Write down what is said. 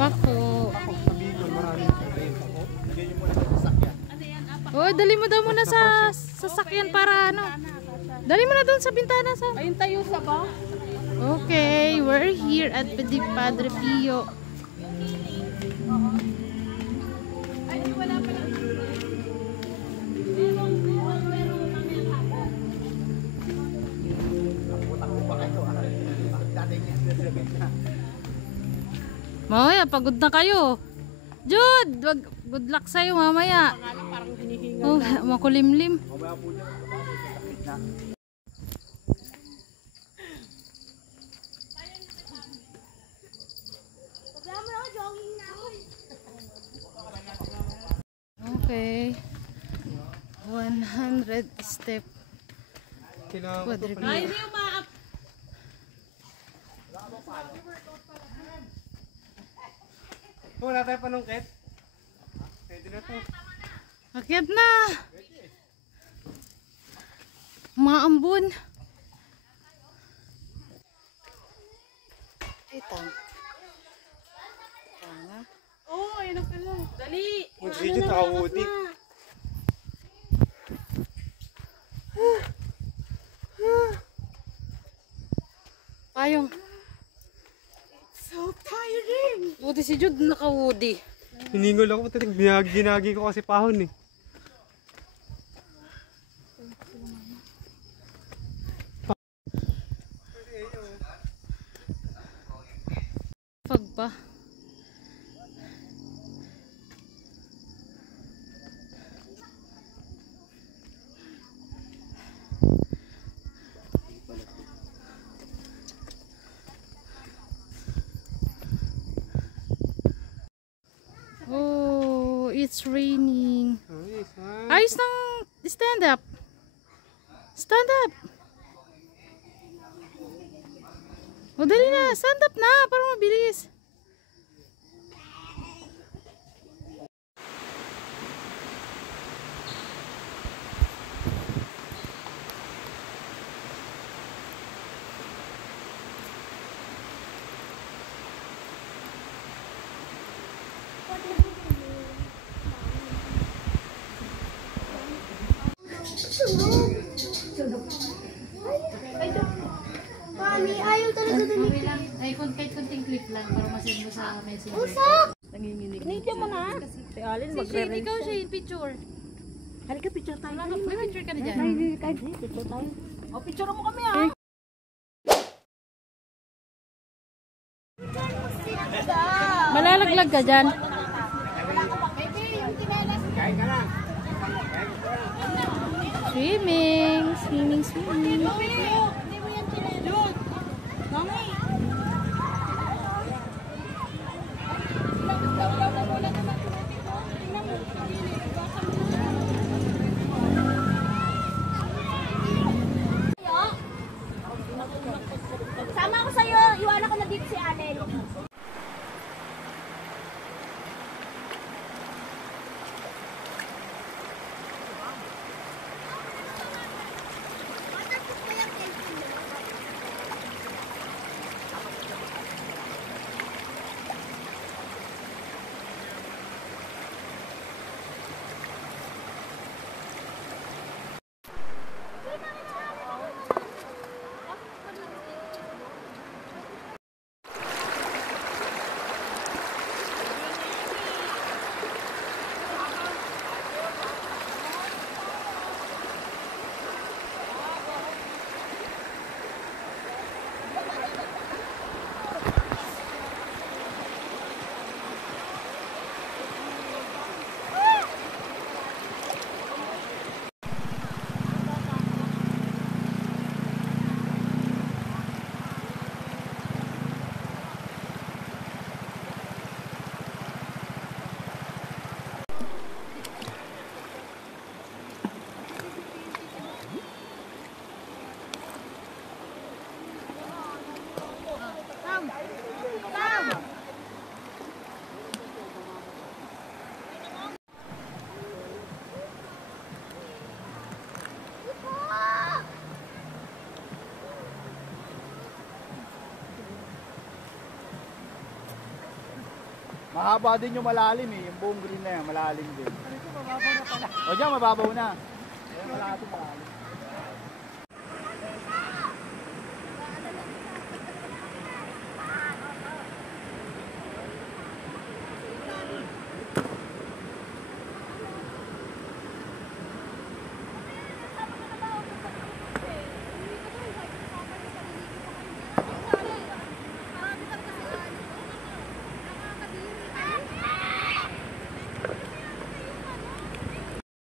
Pako. Oh, dali mo daw muna sa sasakyan para ano. Dali mo na doon sa bintana sa. Ayun tayo sa ba? Okay, we're here at Padre Pio. Ay, wala pa lang. Mamaya, pagod na kayo. Jude, good luck sa'yo mamaya. Parang hinihingal. Oh, makulimlim. Okay. 100 step. Padre Pio. Ay, hindi umaap. Wala tayo panungkit. Pwede na to. Akyat na. Maambun. Ay, tanga. Oo, ayun na pala. Dali. Mag-video nakawuti. Payong. So tiring. Buti si Jude nakawudi. Hiningol ako. Ginagi ko kasi pahon eh. Pag pa. Oh, it's raining. Ayos ng stand up. Stand up. O dali na, stand up na para mabilis. Mami, ayaw talaga dumikit. Ay, kahit konting clip lang para masend mo sa messenger. Nanginginig. Nanginginig mo na. Si Alin, Si Shane, ikaw Shane, picture. Halika, picture tayo. May picture ka na dyan. Picture tayo. O, picture mo kami ah. Malalaglag ka dyan. Swimming, swimming, swimming. Sama ko sa'yo, iwanan ko na dito si Alel. Mahaba din yung malalim eh. Yung buong green na yan, malalim din. O dyan, mababaw na. Ayan, malalim.